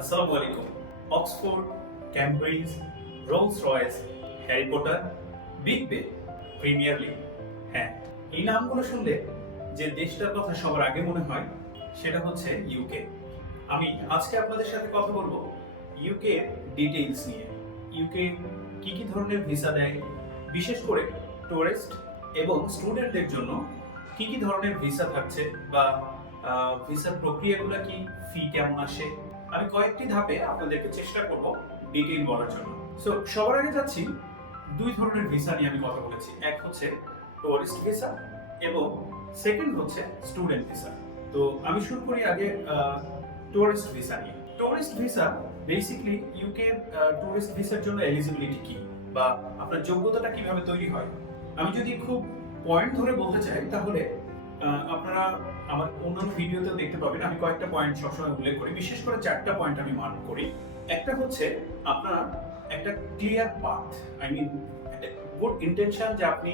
আসসালামু আলাইকুম। Oxford, Cambridge, Rolls Royce, Harry Potter, Big Ben Premier League. হ্যাঁ এই নামগুলো শুনলে যে দেশটার কথা সবার আগে মনে হয়, সেটা হচ্ছে ইউকে আমি আজকে আপনাদের সাথে কথা বলব ইউকে ডিটেইলস নিয়ে। ইউকে কি কি ধরনের ভিসা দেয়, বিশেষ করে টুরিস্ট এবং স্টুডেন্টদের জন্য কি কি ধরনের ভিসা থাকছে বা ভিসার প্রক্রিয়াগুলো কি ফি কেমন আসে আমি কয়েকটি ধাপে আপনাদেরকে চেষ্টা করব ডিটেইল বলার জন্য। সো সবার আগে যাচ্ছি দুই ধরনের ভিসা নিয়ে আমি কথা বলেছি। এক হচ্ছে টুরিস্ট ভিসা এবং সেকেন্ড হচ্ছে স্টুডেন্ট ভিসা তো আমি শুরু করি আগে টুরিস্ট ভিসা নিয়ে। Tourist visa basically UK tourist ভিসার জন্য এলিজিবিলিটি কি বা আপনার যোগ্যতাটা কীভাবে তৈরি হয়? আমি যদি খুব পয়েন্ট ধরে বলতে চাই, তাহলে আপনারা আমার অন্যান্য ভিডিওতে দেখতে পাবেন, আমি কয়েকটা পয়েন্ট সবসময় উল্লেখ করি, বিশেষ করে চারটা পয়েন্ট আমি মার্ক করি। একটা হচ্ছে আপনার একটা ক্লিয়ার পাথ আই মিন একটা গুড ইন্টেনশন যে আপনি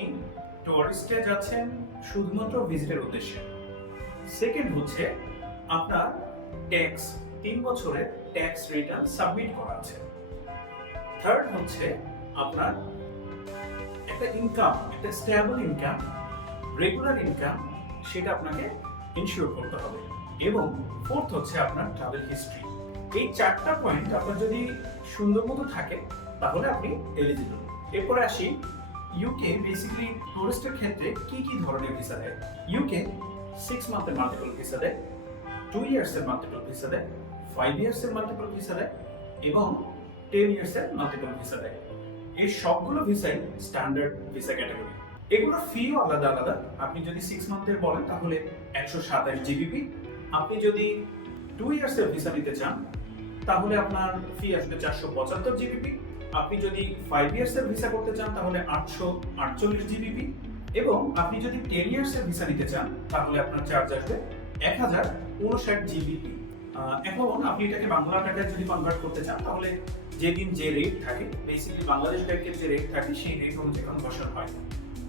টুরিস্টে যাচ্ছেন শুধুমাত্র ভিজিটের উদ্দেশ্যে। সেকেন্ড হচ্ছে আপনার ট্যাক্স তিন বছরের ট্যাক্স রিটার্ন সাবমিট করা আছে। থার্ড হচ্ছে আপনার একটা ইনকাম একটা স্টেবল ইনকাম রেগুলার ইনকাম সেটা আপনাকে ইনশিওর করতে হবে। এবং ফোর্থ হচ্ছে আপনার ট্রাভেল হিস্ট্রি এই চারটা পয়েন্ট আপনার যদি সুন্দর মতো থাকে, তাহলে আপনি এলিজিবল এরপরে আসি ইউকে বেসিক্যালি টুরিস্টের ক্ষেত্রে কি কি ধরনের ভিসা দেয়? ইউকে সিক্স মান্থের মাল্টিপল ভিসা দেয় টু ইয়ার্সের মাল্টিপল ভিসা দেয় ফাইভ ইয়ার্সের মাল্টিপল ভিসা দেয়, এবং টেন ইয়ার্সের মাল্টিপল ভিসা দেয়। এই সবগুলো ভিসাই স্ট্যান্ডার্ড ভিসা ক্যাটাগরি এগুলো ফিও আলাদা আলাদা। আপনি যদি সিক্স মান্থের বলেন, তাহলে একশো সাতাশ জিবিপি আপনি যদি টু ইয়ার্সের ভিসা নিতে চান, তাহলে আপনার ফি আসবে চারশো পঁচাত্তর জিবিপি আপনি যদি ফাইভ ইয়ার্সের ভিসা করতে চান, তাহলে আটশো আটচল্লিশ জিবিপি এবং আপনি যদি টেন ইয়ার্সের ভিসা নিতে চান, তাহলে আপনার চার্জ আসবে এক হাজার উনষাট জিবিপি এখন আপনি এটাকে বাংলা টাকায় যদি কনভার্ট করতে চান, তাহলে যেদিন যে রেট থাকে বেসিক্যালি বাংলাদেশ ব্যাংকের যে রেট থাকে, সেই রেট অনুযায়ী কনভার্সন হয়।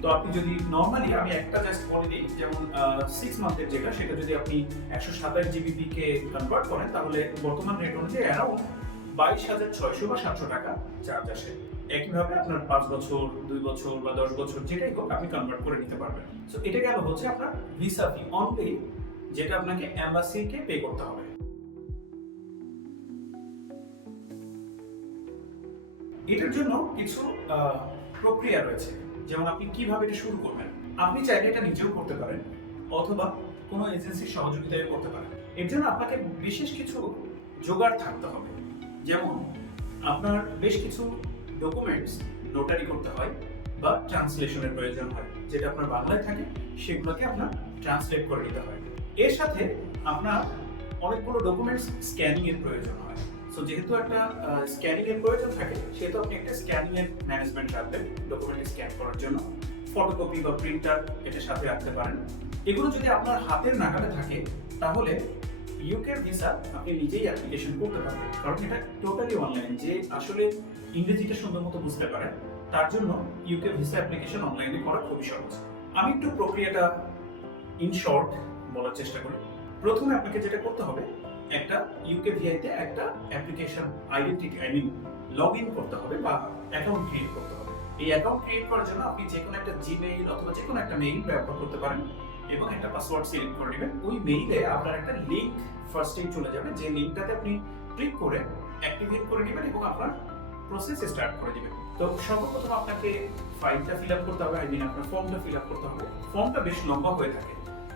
তো আপনি যদি নর্মালি আমি একটা জাস্ট বলে দিই যেমন সিক্স মান্থের যেটা, সেটা যদি আপনি একশো সাতাশ জিবিপি কে কনভার্ট করেন, তাহলে বর্তমান রেট অনুযায়ী অ্যারাউন্ড বাইশ হাজার ছয়শো বা সাতশো টাকা চার্জ আসে। একইভাবে আপনার পাঁচ বছর, দুই বছর বা দশ বছর, যেটাই হোক, আপনি কনভার্ট করে নিতে পারবেন। সো এটা গেল হচ্ছে আপনার ভিসা ফি অনলি যেটা আপনাকে অ্যাম্বাসিকে পে করতে হবে। এটার জন্য কিছু প্রক্রিয়া রয়েছে। যেমন আপনি কীভাবে এটা শুরু করবেন, আপনি চাইলে এটা নিজেও করতে পারেন, অথবা কোনো এজেন্সির সহযোগিতায় করতে পারেন। এর জন্য আপনাকে বিশেষ কিছু জোগাড় থাকতে হবে। যেমন, আপনার বেশ কিছু ডকুমেন্টস নোটারি করতে হয় বা ট্রান্সলেশনের প্রয়োজন হয়, যেটা আপনার বাংলায় থাকে, সেগুলোকে আপনার ট্রান্সলেট করে নিতে হয়। এর সাথে আপনার অনেকগুলো ডকুমেন্টস স্ক্যানিং এর প্রয়োজন হয়। সো যেহেতু একটা স্ক্যানিং এর প্রয়োজন থাকে, সেহেতু আপনি একটা স্ক্যানিং এর ম্যানেজমেন্ট রাখবেন ডকুমেন্ট স্ক্যান করার জন্য। ফটোকপি বা প্রিন্টার এটার সাথে রাখতে পারেন। এগুলো যদি আপনার হাতের নাগালে থাকে, তাহলে ইউকের ভিসা আপনি নিজেই অ্যাপ্লিকেশন করতে পারবেন। কারণ এটা টোটালি অনলাইন যে আসলে ইংরেজিটা সুন্দর মতো বুঝতে পারে, তার জন্য ইউকে ভিসা অ্যাপ্লিকেশন অনলাইনে করা খুবই সহজ। আমি একটু প্রক্রিয়াটা ইন শর্ট বলার চেষ্টা করি। প্রথমে আপনাকে যেটা করতে হবে একটা ইউকে ভিআইতে একটা application identity I mean log in করতে হবে বা অ্যাকাউন্ট ক্রিয়েট করতে হবে। এই অ্যাকাউন্ট ক্রিয়েট করার জন্য আপনি যে কোনো একটা জিমেইল অথবা যে কোনো একটা মেইল ব্যবহার করতে পারেন এবং একটা পাসওয়ার্ড সিলেক্ট করে নেবেন। ওই মেইলে আপনার একটা লিংক ফার্স্টেই চলে যাবে। যে লিঙ্কটাতে আপনি ক্লিক করে অ্যাক্টিভেট করে নেবেন এবং আপনার প্রসেস স্টার্ট করে দিবেন। তো সর্বপ্রথম আপনাকে ফাইলটা ফিল আপ করতে হবে। আই মিন আপনার ফর্মটা ফিল আপ করতে হবে। ফর্মটা বেশ লম্বা হয়ে থাকে।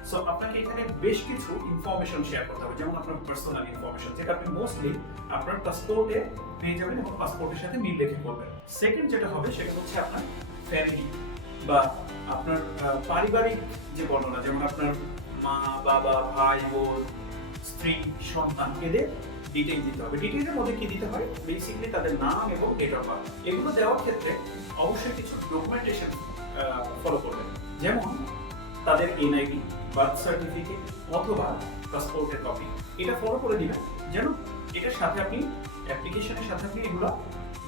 সো আপনাকে এখানে বেশ কিছু ইনফরমেশন শেয়ার করতে হবে। যেমন আপনার পার্সোনাল ইনফরমেশন যেটা আপনি মোস্টলি আপনার পাসপোর্টে পেয়ে যাবেন এবং পাসপোর্টের সাথে মিল রেখে করবেন। সেকেন্ড যেটা হবে, সেটা হচ্ছে আপনার ফ্যামিলি বা আপনার পারিবারিক যে বর্ণনা, যেমন আপনার মা, বাবা, ভাই, বোন, স্ত্রী, সন্তান, এদের ডিটেইল দিতে হবে। ডিটেইলের মধ্যে কি দিতে হয়? বেসিক্যালি তাদের নাম এবং ডেট অফ বার্থ এগুলো দেওয়ার ক্ষেত্রে অবশ্যই কিছু ডকুমেন্টেশন ফলো করবেন। যেমন তাদের এনআইডি বার্থ সার্টিফিকেট অথবা পাসপোর্টের কপি এটা ফলো করে দিবেন যেন এটার সাথে আপনি অ্যাপ্লিকেশনের সাথে আপনি এগুলো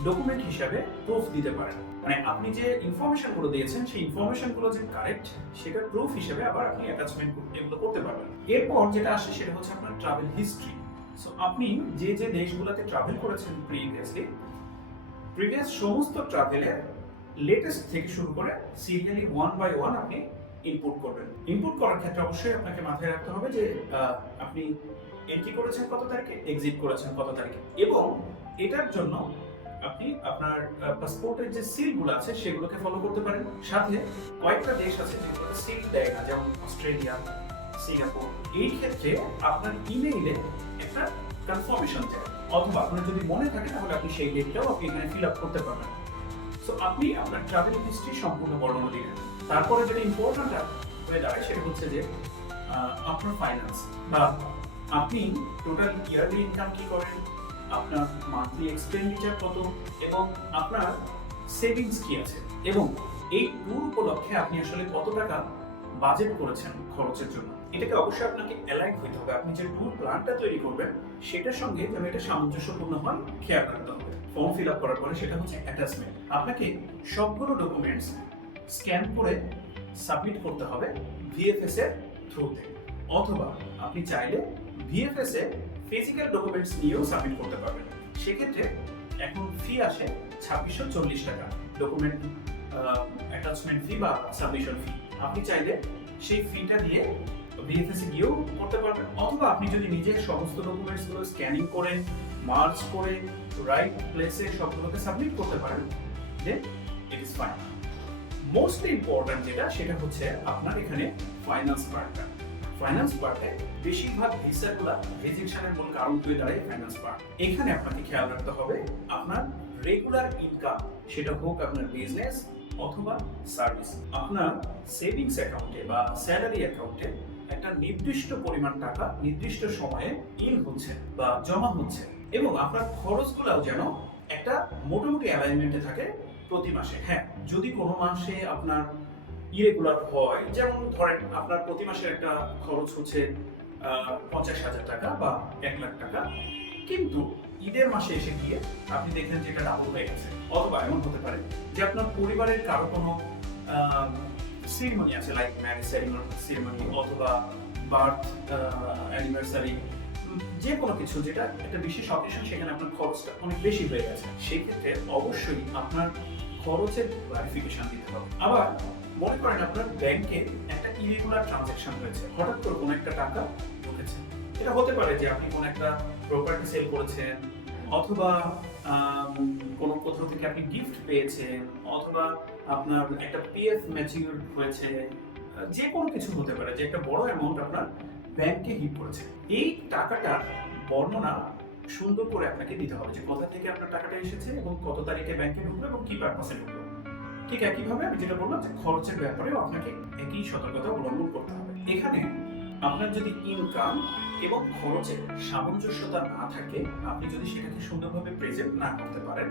ডকুমেন্ট হিসাবে প্রুফ দিতে পারেন। মানে আপনি যে ইনফরমেশনগুলো দিয়েছেন, সেই ইনফরমেশনগুলো যে কারেক্ট সেটা প্রুফ হিসেবে আবার আপনি অ্যাটাচমেন্ট এগুলো করতে পারবেন। এরপর যেটা আসে সেটা হচ্ছে আপনার ট্রাভেল হিস্ট্রি সো আপনি যে যে দেশগুলোতে ট্রাভেল করেছেন প্রিভিয়াসলি প্রিভিয়াস সমস্ত ট্রাভেলের লেটেস্ট থেকে শুরু করে সিরিয়ালি ওয়ান বাই ওয়ান আপনি ইনপুট করবেন। ইনপুট করার ক্ষেত্রে অবশ্যই আপনাকে মাথায় রাখতে হবে যে আপনি এন্ট্রি করেছেন কত তারিখে এক্সিট করেছেন কত তারিখে। এবং এটার জন্য আপনি আপনার পাসপোর্টের যে সিলগুলো আছে, সেগুলোকে ফলো করতে পারেন। সাথে কয়েকটা দেশ আছে যেগুলোতে সিল দেয় না, যেমন অস্ট্রেলিয়া, সিঙ্গাপুর। এই ক্ষেত্রে আপনার ইমেইলে একটা কনফার্মেশন চাই অথবা আপনার যদি মনে থাকে, তাহলে আপনি সেই ডেটটাও আপনি এখানে ফিল আপ করতে পারবেন। সো আপনি আপনার ট্রাভেল হিস্ট্রি সম্পূর্ণ বর্ণনা দিলেন। তারপরে যেটা ইম্পর্ট্যান্ট হয়ে দাঁড়ায় সেটা হচ্ছে যে আপনার ফাইন্যান্স বা আপনি টোটাল ইয়ারলি ইনকাম কি করেন? আপনার মান্থলি এক্সপেন্ডিচার কত? এবং আপনার সেভিংস কি আছে? এবং এই ট্যুর উপলক্ষে আপনি আসলে কত টাকা বাজেট করেছেন খরচের জন্য? এটাকে অবশ্যই আপনাকে অ্যালাইন হইতে হবে। আপনি যে ট্যুর প্ল্যানটা তৈরি করবেন, সেটার সঙ্গে যেন এটা সামঞ্জস্যপূর্ণ হয় খেয়াল রাখতে হবে। ফর্ম ফিল আপ করার পরে সেটা হচ্ছে অ্যাটাচমেন্ট আপনাকে সবগুলো ডকুমেন্টস স্ক্যান করে সাবমিট করতে হবে ভিএফএস এর থ্রুতে। অথবা আপনি চাইলে ভিএফএস এ ফিজিক্যাল ডকুমেন্টস নিয়েও সাবমিট করতে পারবেন। সেক্ষেত্রে এখন ফি আসে ছাব্বিশশো চল্লিশ টাকা। ডকুমেন্ট অ্যাটাচমেন্ট ফি বা সাবমিশন ফি আপনি চাইলে সেই ফিটা দিয়ে ভিএফএস এ গিয়েও করতে পারবেন। অথবা আপনি যদি নিজের সমস্ত ডকুমেন্টসগুলো স্ক্যানিং করে মার্চ করে রাইট প্লেসে সবগুলোকে সাবমিট করতে পারেন then it is fine mostly important যেটা, সেটা হচ্ছে আপনার এখানে ফাইন্যান্স পার্টটা ফাইন্যান্স পার্টে বেশিরভাগ ভিসাগুলা রিজেকশনের মূল কারণ হয়ে দাঁড়ায় ফাইন্যান্স পার্ট এখানে আপনাকে খেয়াল রাখতে হবে, আপনার রেগুলার ইনকাম সেটা হোক আপনার বিজনেস অথবা সার্ভিস আপনার সেভিংস অ্যাকাউন্টে বা স্যালারি অ্যাকাউন্টে একটা নির্দিষ্ট পরিমাণ টাকা নির্দিষ্ট সময়ে ইন হচ্ছে বা জমা হচ্ছে। এবং আপনার খরচগুলোও যেন একটা মোটামুটি অ্যালাইনমেন্টে থাকে প্রতি মাসে। হ্যাঁ যদি কোনো মাসে আপনার ইরেগুলার হয়, যেমন ধরেন আপনার প্রতি মাসের একটা খরচ হচ্ছে পঞ্চাশ হাজার টাকা বা এক লাখ টাকা, কিন্তু ঈদের মাসে এসে গিয়ে আপনি দেখলেন যে এটা ডাবল হয়ে গেছে, অথবা এমন হতে পারে যে আপনার পরিবারের কারও কোনো সিরিমনি আছে লাইক ম্যারেজ সিরিমনি অথবা বার্থ অ্যানিভার্সারি যে কোনো কিছু যেটা একটা বিশেষ অকেশন সেখানে আপনার খরচটা অনেক বেশি হয়ে গেছে। সেই ক্ষেত্রে অবশ্যই আপনার খরচের ক্লারিফিকেশন দিতে হবে। আবার মনে করেন আপনার ব্যাংকে একটা ইরেগুলার ট্রানজাকশন হয়েছে, হঠাৎ করে কোনো একটা টাকা ঢুকেছে এটা হতে পারে যে আপনি কোনো একটা প্রপার্টি সেল করেছেন, অথবা কোনো কোথাও থেকে আপনি গিফট পেয়েছেন, অথবা আপনার একটা পিএফ ম্যাচিউর হয়েছে, যে কোনো কিছু হতে পারে, যে একটা বড় অ্যামাউন্ট আপনার ব্যাংকে হিট করেছে। এই টাকাটা বর্ণনা সুন্দর করে আপনাকে দিতে হবে যে কোথা থেকে আপনার টাকাটা এসেছে এবং কত তারিখে ব্যাংকে ঢুকলো এবং কি পারপাসে ঢুকলো। ঠিক একইভাবে আমি যেটা বললাম যে খরচের ব্যাপারেও আপনাকে একই সতর্কতা অবলম্বন করতে হবে। এখানে আপনার যদি ইনকাম এবং খরচের সামঞ্জস্যতা না থাকে, আপনি যদি সেটাকে সুন্দরভাবে প্রেজেন্ট না করতে পারেন,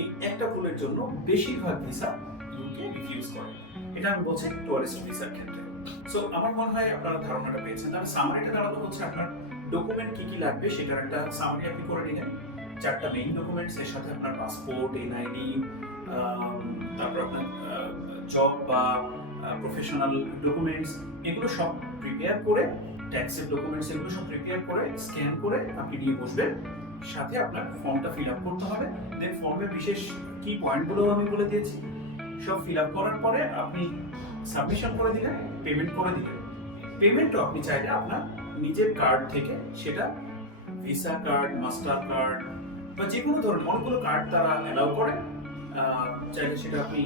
এই একটা ভুলের জন্য বেশিরভাগ ভিসা ইউকে রিফিউজ করে। এটা আমি বলছি টুরিস্ট ভিসার ক্ষেত্রে। সো আমার মনে হয় আপনারা ধারণাটা পেয়েছেন। তাহলে সামারিটা দাঁড়ানো হচ্ছে আপনার ডকুমেন্ট কি কি লাগবে সেটার একটা সামারি আপনি করে নিলেন। চারটা মেইন ডকুমেন্টস এর সাথে আপনার পাসপোর্ট এনআইডি তারপর আপনার জব বা প্রফেশনাল ডকুমেন্টস এগুলো সব প্রিপেয়ার করে ট্যাক্সের ডকুমেন্টস এগুলো সব প্রিপেয়ার করে স্ক্যান করে আপনি নিয়ে বসবেন। সাথে আপনার ফর্মটা ফিল আপ করতে হবে। দেন ফর্মের বিশেষ কি পয়েন্টগুলো আমি বলে দিয়েছি। সব ফিল আপ করার পরে আপনি সাবমিশন করে দিলেন পেমেন্ট করে দিলেন। পেমেন্টও আপনি চাইলে আপনার নিজের কার্ড থেকে সেটা ভিসা কার্ড মাস্টার কার্ড বা যে কোনো ধরনের অনেকগুলো কার্ড তারা অ্যালাউ করে। চাইলে সেটা আপনি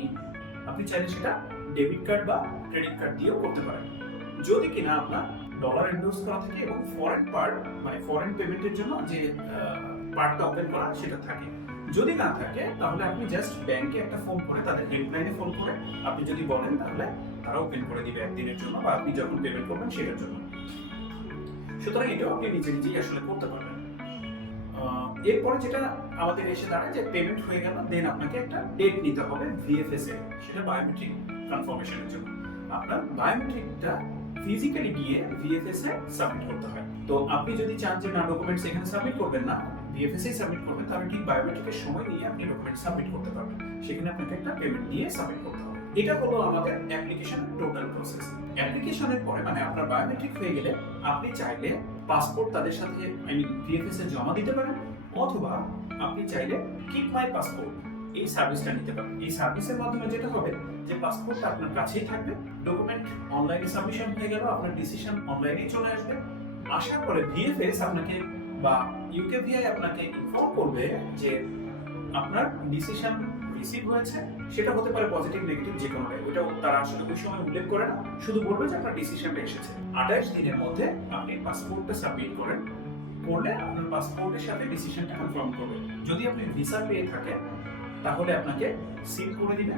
আপনি চাইলে সেটা ডেবিট কার্ড বা ক্রেডিট কার্ড দিয়েও করতে পারেন। যদি কিনা আপনার ডলার এন্ডোর্স করা থাকে এবং ফরেন পার্ট মানে ফরেন পেমেন্টের জন্য যে পার্টটা ওপেন করা সেটা থাকে। যদি না থাকে, তাহলে আপনি জাস্ট ব্যাংকে একটা ফোন করে, তাদের হেল্পলাইনে ফোন করে, আপনি যদি বলেন তাহলে তারা ওপেন করে দিবে একদিনের জন্য বা আপনি যখন পেমেন্ট করবেন সেটার জন্য। সুতরাং এটাও আপনি নিজে নিজেই আসলে করতে পারবেন। এরপরে যেটা আমাদের এসে দাঁড়ায় যে পেমেন্ট হয়ে গেল দেন আপনাকে একটা ডেট নিতে হবে ভিএফএস এ। সেটা বায়োমেট্রিক কনফার্মেশনের জন্য। আপনার বায়োমেট্রিকটা ফিজিক্যালি গিয়ে ভিএফএস এ সাবমিট করতে হয়। তো আপনি যদি চান যে না ডকুমেন্টস এখানে সাবমিট করবেন না ভিএফএস এ সাবমিট করবেন, তাহলে ঠিক বায়োমেট্রিকের সময় নিয়ে আপনি ডকুমেন্ট সাবমিট করতে পারবেন। সেখানে আপনাকে একটা পেমেন্ট দিয়ে সাবমিট করতে হবে। এটা হলো আমাদের অ্যাপ্লিকেশন টোটাল প্রসেস অ্যাপ্লিকেশনের পরে মানে আপনার বায়োমেট্রিক হয়ে গেলে আপনি চাইলে পাসপোর্ট তাদের সাথে আই মিন ভিএফএস এ জমা দিতে পারেন, অথবা আপনি চাইলে কিপ মাই পাসপোর্ট এই সার্ভিসটা নিতে পারেন। এই সার্ভিসের মাধ্যমে যেটা হবে যে পাসপোর্টটা আপনার কাছেই থাকবে ডকুমেন্ট অনলাইনে সাবমিশন হয়ে গেল, আপনার ডিসিশন অনলাইনেই চলে আসবে। আসার পরে ভিএফএস আপনাকে বা ইউকেভিআই আপনাকে ইনফর্ম করবে যে আপনার ডিসিশন রিসিভ হয়েছে, সেটা হতে পারে পজিটিভ নেগেটিভ যে কোনোটাই ওইটা তারা আসলে ওই সময় উল্লেখ করে না। শুধু বলবে যে আপনার ডিসিশনটা এসেছে। আঠাশ দিনের মধ্যে আপনি পাসপোর্টটা সাবমিট করেন। করলে আপনার পাসপোর্টের সাথে ডিসিশনটা কনফার্ম করবে। যদি আপনি ভিসা পেয়ে থাকেন, তাহলে আপনাকে সিল করে দিবে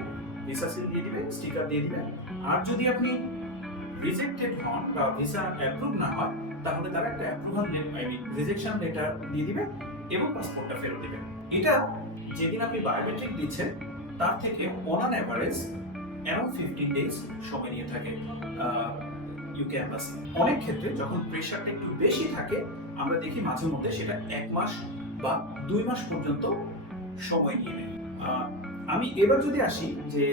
ভিসা সিল দিয়ে দিবে স্টিকার দিয়ে দিবে। আর যদি আপনি রিজেক্টেড হন বা ভিসা অ্যাপ্রুভ না হয়, তাহলে তারা একটা approval I mean rejection letter দিয়ে দিবে এবং পাসপোর্টটা ফেরত দিবে। এটা যেদিন আপনি বায়োমেট্রিক দিচ্ছেন, তার থেকে on an average around fifteen days সময় নিয়ে থাকে ইউকে অ্যাম্বাসি অনেক ক্ষেত্রে যখন প্রেশারটা একটু বেশি থাকে, আমরা দেখি মাঝে মধ্যে সেটা এক মাস বা দুই মাস পর্যন্ত সময় নিয়ে নেয়। আমি এবার যদি আসি যে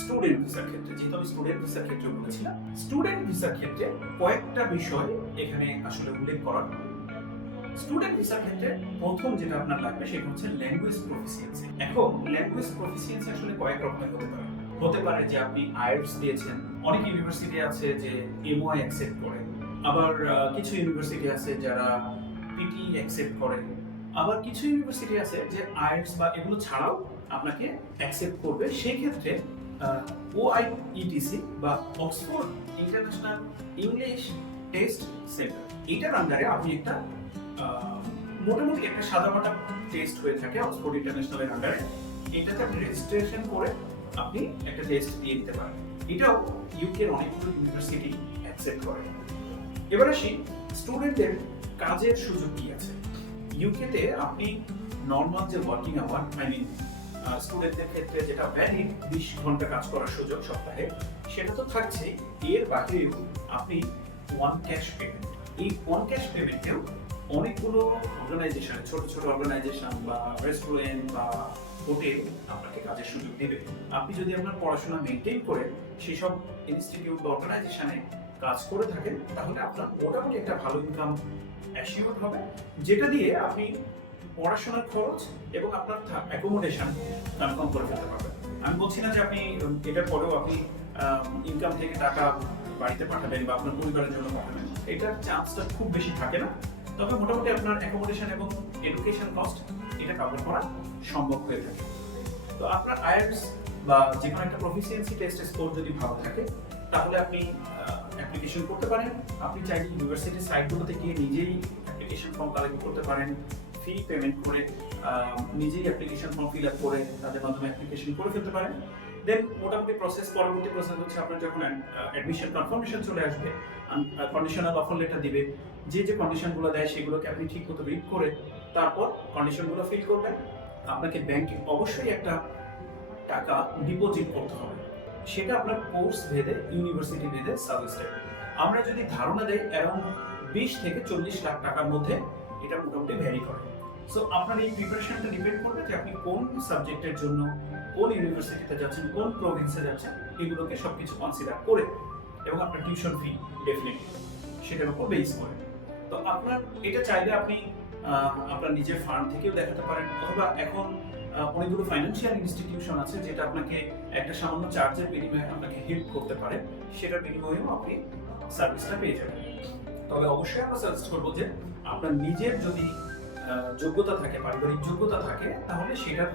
স্টুডেন্ট ভিসার ক্ষেত্রে, যেহেতু আমি স্টুডেন্ট ভিসার ক্ষেত্রে বলেছিলাম স্টুডেন্ট ভিসার ক্ষেত্রে কয়েকটা বিষয় এখানে আসলে উল্লেখ করার স্টুডেন্ট ভিসার ক্ষেত্রে প্রথম যেটা আপনার লাগবে সেটা হচ্ছে ল্যাঙ্গুয়েজ প্রফিসিয়েন্সি এখন ল্যাঙ্গুয়েজ প্রফিসিয়েন্সি আসলে কয়েক রকমের হতে পারে। হতে পারে যে আপনি আইএলটিএস দিয়েছেন, অনেক ইউনিভার্সিটি আছে যে এমওআই অ্যাকসেপ্ট করে। আবার কিছু ইউনিভার্সিটি আছে যারা পিটি অ্যাকসেপ্ট করে। আবার কিছু ইউনিভার্সিটি আছে যে আইএলটিএস বা এগুলো ছাড়াও আপনাকে অ্যাকসেপ্ট করবে। সেই ক্ষেত্রে ওআইইটিসি বা Oxford International English Test Centre এটার আন্ডারে আপনি একটা মোটামুটি একটা সাদামাটা টেস্ট হয়ে থাকে অক্সফোর্ড ইন্টারন্যাশনালের আন্ডারে এটাতে আপনি রেজিস্ট্রেশন করে আপনি একটা টেস্ট দিয়ে দিতে পারেন। এটাও ইউকের অনেকগুলো ইউনিভার্সিটি অ্যাকসেপ্ট করে। এবার আসি স্টুডেন্টদের কাজের সুযোগ কি আছে? ইউকেতে আপনি নর্মাল যে ওয়ার্কিং আওয়ার আই মিন স্টুডেন্টদের ক্ষেত্রে যেটা ভ্যালিড বিশ ঘণ্টা কাজ করার সুযোগ সপ্তাহে, সেটা তো থাকছেই। এর বাহিরেও আপনি ওয়ান ক্যাশ পেমেন্ট এই ওয়ান ক্যাশ পেমেন্টেও অনেকগুলো অর্গানাইজেশন ছোট ছোট অর্গানাইজেশন বা রেস্টুরেন্ট বা হোটেল আপনাকে কাজের সুযোগ দেবে। আপনি যদি আপনার পড়াশোনা মেনটেন করে সেসব ইনস্টিটিউট বা অর্গানাইজেশনে কাজ করে থাকেন, তাহলে আপনার মোটামুটি একটা ভালো ইনকাম অ্যাসিওর হবে, যেটা দিয়ে আপনি পড়াশোনার খরচ এবং আপনার অ্যাকোমোডেশন কনফার্ম করে ফেলতে পারবেন। আমি বলছি না যে আপনি এটার পরেও আপনি ইনকাম থেকে টাকা বাড়িতে পাঠাবেন বা আপনার পরিবারের জন্য পাঠাবেন। এটার চান্সটা খুব বেশি থাকে না। তবে মোটামুটি আপনার অ্যাকোমোডেশন এবং এডুকেশন কস্ট এটা কভার করা সম্ভব হয়ে থাকে। তো আপনার আয়ার্স বা যে কোনো একটা প্রফিসিয়েন্সি টেস্টের স্কোর যদি ভালো থাকে, তাহলে আপনি অ্যাপ্লিকেশন করতে পারেন। আপনি চাইলে ইউনিভার্সিটির সাইটগুলোতে গিয়ে নিজেই অ্যাপ্লিকেশন ফর্ম কালেক্ট করতে পারেন। ফি পেমেন্ট করে নিজেই অ্যাপ্লিকেশন ফর্ম ফিল আপ করে তাদের মাধ্যমে অ্যাপ্লিকেশন করে ফেলতে পারেন। দেন মোটামুটি প্রসেস পরবর্তী প্রসেস হচ্ছে আপনার যখন অ্যাডমিশন কনফার্মেশন চলে আসবে কন্ডিশনাল অফার লেটার দিবে। যে যে কন্ডিশনগুলো দেয় সেগুলোকে আপনি ঠিক মতো রিড করে তারপর কন্ডিশনগুলো ফিল করবেন। আপনাকে ব্যাংকে অবশ্যই একটা টাকা ডিপোজিট করতে হবে। সেটা আপনার কোর্স ভেদে ইউনিভার্সিটি ভেদে সাজেস্টেড আমরা যদি ধারণা দেই অ্যারাউন্ড বিশ থেকে চল্লিশ লাখ টাকার মধ্যে এটা মোটামুটি ভ্যারি করে। সো আপনার এই প্রিপারেশনটা ডিপেন্ড করবে যে আপনি কোন সাবজেক্টের জন্য কোন ইউনিভার্সিটিতে যাচ্ছেন, কোন প্রভিন্সে যাচ্ছেন, এগুলোকে সবকিছু কনসিডার করে এবং আপনার টিউশন ফি ডেফিনেটলি সেটার উপর বেস করে। তো আপনার এটা চাইলে আপনি আপনার নিজের ফান্ড থেকেও দেখাতে পারেন, অথবা এখন অনেকগুলো ফাইন্যান্সিয়াল ইনস্টিটিউশন আছে যেটা আপনাকে একটা সামান্য চার্জের বিনিময়ে আপনাকে হেল্প করতে পারে, সেটার বিনিময়েও আপনি সার্ভিসটা পেয়ে যাবেন। তবে অবশ্যই আমরা সাজেস্ট করব যে আপনার নিজের যদি যোগ্যতা থাকে, পারিবারিক যোগ্যতা থাকে, তাহলে সেটার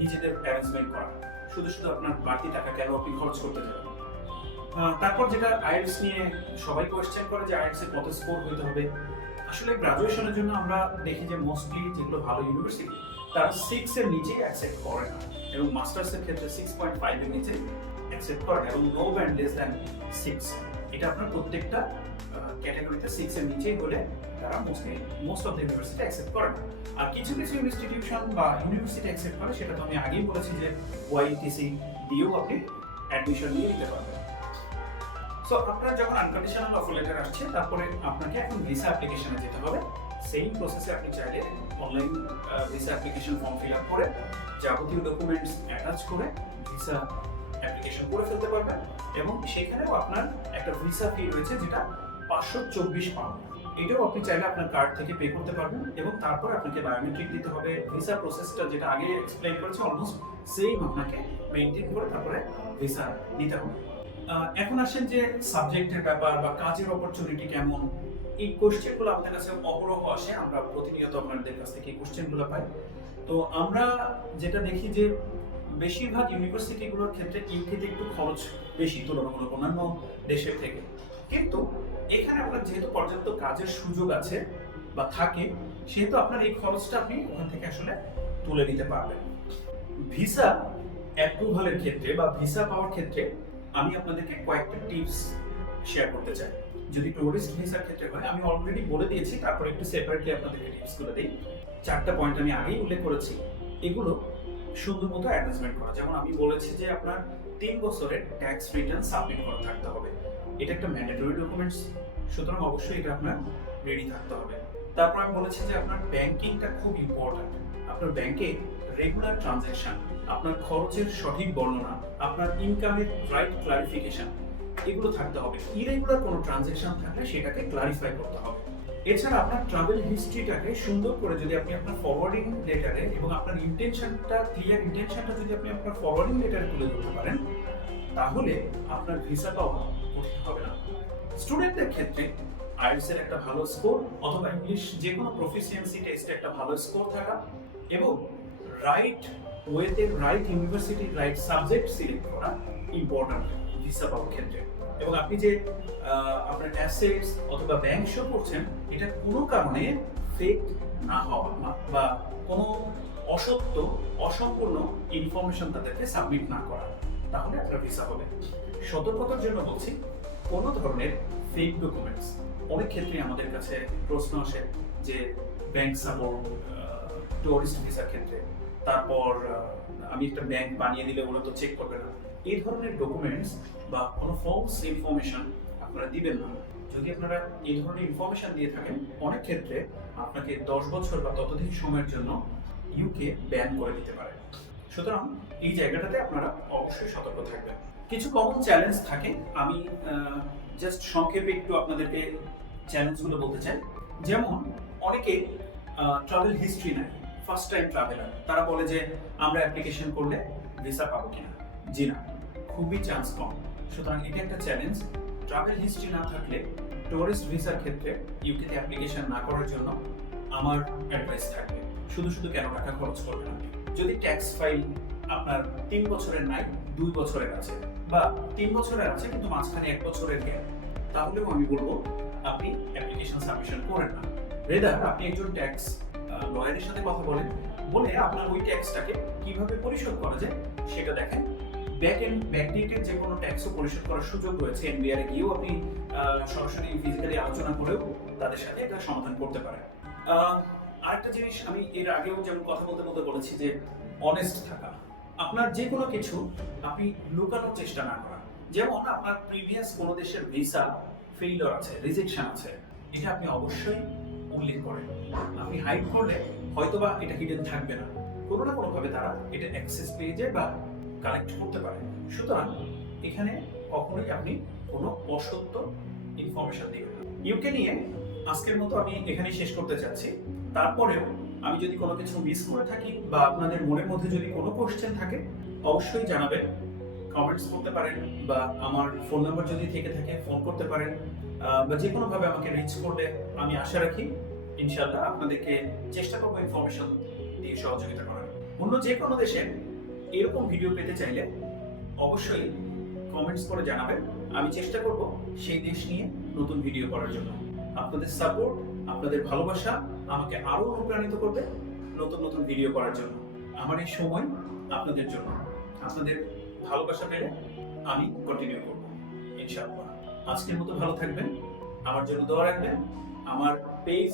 নিজেদের অ্যারেঞ্জমেন্ট করা। শুধু শুধু আপনার বাড়তি টাকা কেন আপনি খরচ করতে যাবেন? তারপর যেটা আইএলস নিয়ে সবাই কোয়েশ্চেন করে যে আইএলস এর কত স্কোর হইতে হবে, আসলে গ্রাজুয়েশনের জন্য আমরা দেখি যে মোস্টলি যেগুলো ভালো ইউনিভার্সিটি তারা সিক্স এর নিচে অ্যাকসেপ্ট করে না এবং মাস্টার্স এর ক্ষেত্রে সিক্স পয়েন্ট ফাইভ এর নিচে অ্যাকসেপ্ট করে এবং no band less than six এটা আপনার প্রত্যেকটা ক্যাটাগরিতে সিক্স এর নিচেই হলে তারা mostly most of the university accept করে না। আর কিছু কিছু ইনস্টিটিউশন বা ইউনিভার্সিটি অ্যাকসেপ্ট করে, সেটা তো আমি আগেই বলেছি যে ওয়াইটিসি দিয়েও আপনি অ্যাডমিশন নিয়ে নিতে পারবেন। সো আপনার যখন আনকন্ডিশনাল অফার লেটার আসছে, তারপরে আপনাকে এখন ভিসা অ্যাপ্লিকেশনে যেতে হবে। সেম প্রসেসে আপনি চাইলে online visa application form fill up করে যাবতীয় ডকুমেন্টস অ্যাটাচ করে ভিসা অ্যাপ্লিকেশন করে ফেলতে পারবেন। এবং সেখানেও আপনার একটা ভিসা ফি রয়েছে যেটা পাঁচশো চব্বিশ পাউন্ড এটাও আপনি চাইলে আপনার কার্ড থেকে পে করতে পারবেন এবং তারপর আপনাকে বায়োমেট্রিক দিতে হবে। ভিসা প্রসেসটা যেটা আগে এক্সপ্লেইন করেছে অলমোস্ট সেম আপনাকে মেনটেন করে তারপরে ভিসা নিতে হবে। এখন আসেন যে সাবজেক্টের ব্যাপার বা কাজের অপরচুনিটি কেমন? এই কোশ্চেনগুলো আপনার কাছে অহরহ আসে, আমরা প্রতিনিয়ত আপনাদের কাছ থেকে এই কোশ্চেনগুলো পাই। তো আমরা যেটা দেখি যে বেশিরভাগ ইউনিভার্সিটিগুলোর ক্ষেত্রে ইউকেতে একটু খরচ বেশি তুলনামূলক অন্যান্য দেশের থেকে। কিন্তু এখানে আপনার যেহেতু পর্যাপ্ত কাজের সুযোগ আছে বা থাকে, সেহেতু আপনার এই খরচটা আপনি ওখান থেকে আসলে তুলে নিতে পারবেন। ভিসা অ্যাপ্রুভালের ক্ষেত্রে বা ভিসা পাওয়ার ক্ষেত্রে আমি আপনাদেরকে কয়েকটা টিপস শেয়ার করতে চাই। যদি টুরিস্ট ভিসার ক্ষেত্রে হয়, আমি অলরেডি বলে দিয়েছি, তারপর একটু সেপারেটলি আপনাদেরকে টিপসগুলো দিই। চারটা পয়েন্ট আমি আগেই উল্লেখ করেছি। এগুলো সুন্দর মতো অ্যারেঞ্জমেন্ট করা। যেমন আমি বলেছি যে আপনার তিন বছরের ট্যাক্স রিটার্ন সাবমিট করা থাকতে হবে। এটা একটা ম্যান্ডেটরি ডকুমেন্টস সুতরাং অবশ্যই এটা আপনার রেডি থাকতে হবে। তারপর আমি বলেছি যে আপনার ব্যাংকিংটা খুব ইম্পর্ট্যান্ট আপনার ব্যাংকে রেগুলার ট্রানজ্যাকশন আপনার খরচের সঠিক বর্ণনা, আপনার ইনকামের রাইট ক্লারিফিকেশন এগুলো থাকতে হবে। ইরেগুলার কোনো ট্রানজ্যাকশন থাকলে সেটাকে ক্লারিফাই করতে হবে। এছাড়া আপনার ট্রাভেল হিস্ট্রিটাকে সুন্দর করে যদি আপনি আপনার ফরওয়ার্ডিং লেটারে এবং আপনার ইন্টেনশনটা ক্লিয়ার ইন্টেনশনটা যদি আপনি আপনার ফরওয়ার্ডিং লেটারে তুলে ধরতে পারেন, তাহলে আপনার ভিসা পাওয়া কঠিন হবে না। স্টুডেন্টদের ক্ষেত্রে আইএলস একটা ভালো স্কোর অথবা ইংলিশ যে কোনো প্রফিসিয়েন্সি টেস্টে একটা ভালো স্কোর থাকা এবং রাইট ওয়েতে right university right subject select করা ইম্পর্ট্যান্ট ভিসা পাওয়ার ক্ষেত্রে। এবং আপনি যে আপনার অ্যাসেটস অথবা ব্যাংক শো করছেন, এটা কোনো কারণে ফেক না হওয়া বা কোনো অসত্য, অসম্পূর্ণ ইনফরমেশন তাদেরকে সাবমিট না করা, তাহলে আপনার ভিসা হবে। সতর্কতার জন্য বলছি, কোনো ধরনের ফেক ডকুমেন্টস অনেক ক্ষেত্রে আমাদের কাছে প্রশ্ন আসে যে ব্যাংক সাপোর্ট টুরিস্ট ভিসার ক্ষেত্রে। তারপর আমি একটা ব্যাংক বানিয়ে দিলে ওরা তো চেক করবে না। এই ধরনের ডকুমেন্টস বা কোনো ফলস ইনফরমেশন আপনারা দিবেন না। যদি আপনারা এই ধরনের ইনফরমেশন দিয়ে থাকেন, অনেক ক্ষেত্রে আপনাকে দশ বছর বা ততোধিক সময়ের জন্য ইউকে ব্যান করে দিতে পারে। সুতরাং এই জায়গাটাতে আপনারা অবশ্যই সতর্ক থাকবেন। কিছু কমন চ্যালেঞ্জ থাকে। আমি জাস্ট সংক্ষেপে একটু আপনাদেরকে চ্যালেঞ্জগুলো বলতে চাই। যেমন, অনেকে ট্রাভেল হিস্ট্রি নেয়। ফার্স্ট টাইম ট্রাভেলার তারা বলে যে, আমরা অ্যাপ্লিকেশন করলে ভিসা পাবো কিনা? জি না, খুবই চান্স কম। সুতরাং এটা একটা চ্যালেঞ্জ ট্রাভেল হিস্ট্রি না থাকলে টুরিস্ট ভিসার ক্ষেত্রে ইউকেতে অ্যাপ্লিকেশন না করার জন্য আমার অ্যাডভাইস থাকবে। শুধু শুধু কেন টাকা খরচ করবেন আপনি যদি ট্যাক্স ফাইল আপনার তিন বছরের নাই, দুই বছরের আছে, বা তিন বছরের আছে কিন্তু মাঝখানে এক বছরের গ্যাপ তাহলেও আমি বলব, আপনি অ্যাপ্লিকেশন সাবমিশন করেন না। রেদার আপনি একজন ট্যাক্স লয়ারের সাথে কথা বলেন, বলে আপনার ওই ট্যাক্সটাকে কীভাবে পরিশোধ করা যায় সেটা দেখেন। ব্যাক এন্ড ব্যাকডেটেড যে কোনো ট্যাক্সও পরিশোধ করার সুযোগ রয়েছে এনবিআর এ গিয়েও আপনি সরাসরি ফিজিক্যালি আলোচনা করেও তাদের সাথে এটা সমাধান করতে পারেন। আরেকটা জিনিস আমি এর আগেও যেমন কথা বলতে বলতে বলেছি যে অনেস্ট থাকা। আপনার যে কোনো কিছু আপনি লুকানোর চেষ্টা না করা। যেমন আপনার প্রিভিয়াস কোনো দেশের ভিসা ফেইলর আছে রিজেকশন আছে, এটা আপনি অবশ্যই উল্লেখ করেন আপনি হাইড করলে হয়তোবা এটা হিডেন থাকবে না। কোনো না কোনোভাবে তারা এটা অ্যাক্সেস পেয়ে যায় বা কালেক্ট করতে পারে। সুতরাং এখানে কখনোই আপনি কোনো অসত্য ইনফরমেশন দিবেন না। ইউকে নিয়ে আজকের মতো আমি এখানেই শেষ করতে চাচ্ছি। তারপরেও আমি যদি কোনো কিছু মিস করে থাকি বা আপনাদের মনের মধ্যে যদি কোনো কোশ্চেন থাকে, অবশ্যই জানাবেন। কমেন্টস করতে পারেন বা আমার ফোন নাম্বার যদি থেকে থাকে ফোন করতে পারেন। বা যে কোনোভাবে আমাকে রিচ করলে আমি আশা রাখি ইনশাল্লাহ আপনাদেরকে চেষ্টা করব ইনফরমেশন দিয়ে সহযোগিতা করার। অন্য যে কোনো দেশে এরকম ভিডিও পেতে চাইলে অবশ্যই কমেন্টস করে জানাবেন। আমি চেষ্টা করব সেই দেশ নিয়ে নতুন ভিডিও করার জন্য। আপনাদের সাপোর্ট আপনাদের ভালোবাসা আমাকে আরও অনুপ্রাণিত করবে নতুন নতুন ভিডিও করার জন্য। আমার এই সময় আপনাদের জন্য। আপনাদের ভালোবাসা পেলে আমি কন্টিনিউ করব, ইনশাআল্লাহ। আজকের মতো ভালো থাকবেন, আমার জন্য দোয়া রাখবেন, আমার পেজ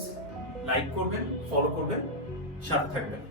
লাইক করবেন ফলো করবেন, সাথে থাকবেন।